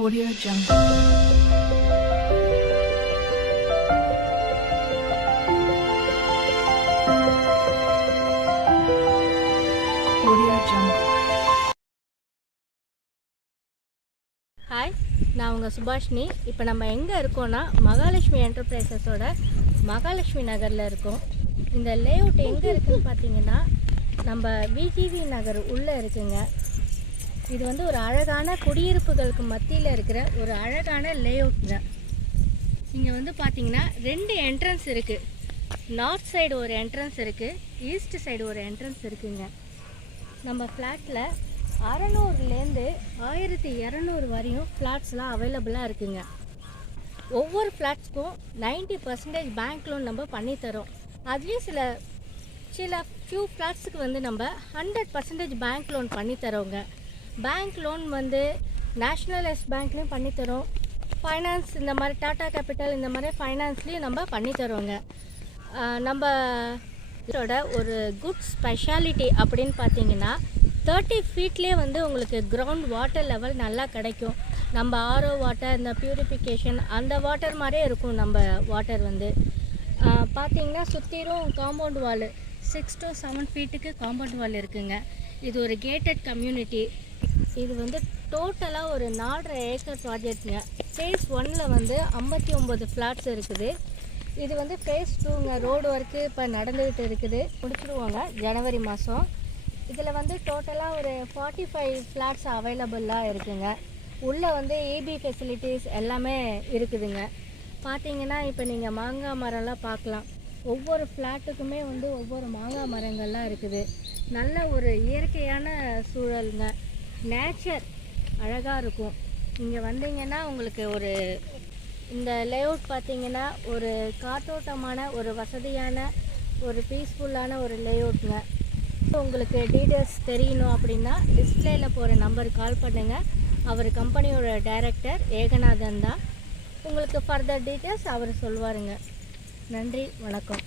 Audio Jungle. Audio Jungle. Hi, நான் உங்கள் சுபாஷினி. இப்போ நம்ம எங்கே இருக்கோன்னா மகாலட்சுமி என்டர்பிரைசஸோட மகாலட்சுமி நகரில் இருக்கோம். இந்த லேஅவுட் எங்கே இருக்குதுன்னு பார்த்தீங்கன்னா நம்ம விஜிவி நகர் உள்ளே இருக்குங்க. இது வந்து ஒரு அழகான குடியிருப்புகளுக்கு மத்தியில் இருக்கிற ஒரு அழகான லேஅவுட்ங்க. இங்கே வந்து பார்த்தீங்கன்னா 2 என்ட்ரன்ஸ் இருக்குது. நார்த் சைடு ஒரு என்ட்ரன்ஸ் இருக்குது, ஈஸ்ட் சைடு ஒரு என்ட்ரன்ஸ் இருக்குங்க. நம்ம ஃப்ளாட்டில் 600லேருந்து 1200 வரையும் ஃப்ளாட்ஸ்லாம் அவைலபிளாக இருக்குங்க. ஒவ்வொரு ஃப்ளாட்ஸ்க்கும் 90% பேங்க் லோன் நம்ம பண்ணித்தரோம். அதுலேயும் சில ஃபியூ ஃப்ளாட்ஸுக்கு வந்து நம்ம 100% பேங்க் லோன் பண்ணித்தரோங்க. பேங்க் லோன் வந்து நேஷ்னலைஸ் பேங்க்லேயும் பண்ணித்தரோம், ஃபைனான்ஸ் இந்த மாதிரி டாடா கேபிட்டல் இந்த மாதிரி ஃபைனான்ஸ்லேயும் நம்ம பண்ணித்தரோங்க. நம்ம இதோட ஒரு குட் ஸ்பெஷாலிட்டி அப்படின்னு பார்த்தீங்கன்னா 30 ஃபீட்லேயே வந்து உங்களுக்கு கிரவுண்ட் வாட்டர் லெவல் நல்லா கிடைக்கும். நம்ம ஆர்ஓ வாட்டர், இந்த பியூரிஃபிகேஷன் அந்த வாட்டர் மாதிரியே இருக்கும். நம்ம வாட்டர் வந்து பார்த்திங்கன்னா சுற்றிலும் காம்பவுண்ட் வால் 6 to 7 ஃபீட்டுக்கு காம்பவுண்ட் வால் இருக்குங்க. இது ஒரு கேட்டட் கம்யூனிட்டி. இது வந்து டோட்டலாக ஒரு 4.5 ஏக்கர் ப்ராஜெக்ட்டுங்க. ஃபேஸ் 1ல் வந்து 59 ஃப்ளாட்ஸ் இருக்குது. இது வந்து ஃபேஸ் 2ங்க. ரோடு ஒர்க்கு இப்போ நடந்துக்கிட்டு இருக்குது, முடிச்சுடுவாங்க ஜனவரி மாதம். இதில் வந்து டோட்டலாக ஒரு 45 ஃப்ளாட்ஸ் அவைலபிளாக இருக்குங்க. உள்ளே வந்து ஏபி ஃபெசிலிட்டிஸ் எல்லாமே இருக்குதுங்க. பார்த்தீங்கன்னா இப்போ நீங்கள் மாங்காய் மரம்லாம் பார்க்கலாம். ஒவ்வொரு ஃப்ளாட்டுக்குமே வந்து ஒவ்வொரு மாங்காய் மரங்கள்லாம் இருக்குது. நல்ல ஒரு இயற்கையான சூழலுங்க. நேச்சர் அழகாக இருக்கும். இங்கே வந்தீங்கன்னா உங்களுக்கு ஒரு இந்த லேஅவுட் பார்த்தீங்கன்னா ஒரு காற்றோட்டமான ஒரு வசதியான ஒரு பீஸ்ஃபுல்லான ஒரு லேஅவுட்டுங்க. உங்களுக்கு டீட்டெயில்ஸ் தெரியணும் அப்படின்னா டிஸ்பிளேயில் போகிற நம்பருக்கு கால் பண்ணுங்கள். அவர் கம்பெனியோட டைரக்டர் ஏகநாதன் தான். உங்களுக்கு ஃபர்தர் டீட்டெயில்ஸ் அவர் சொல்வாருங்க. நன்றி, வணக்கம்.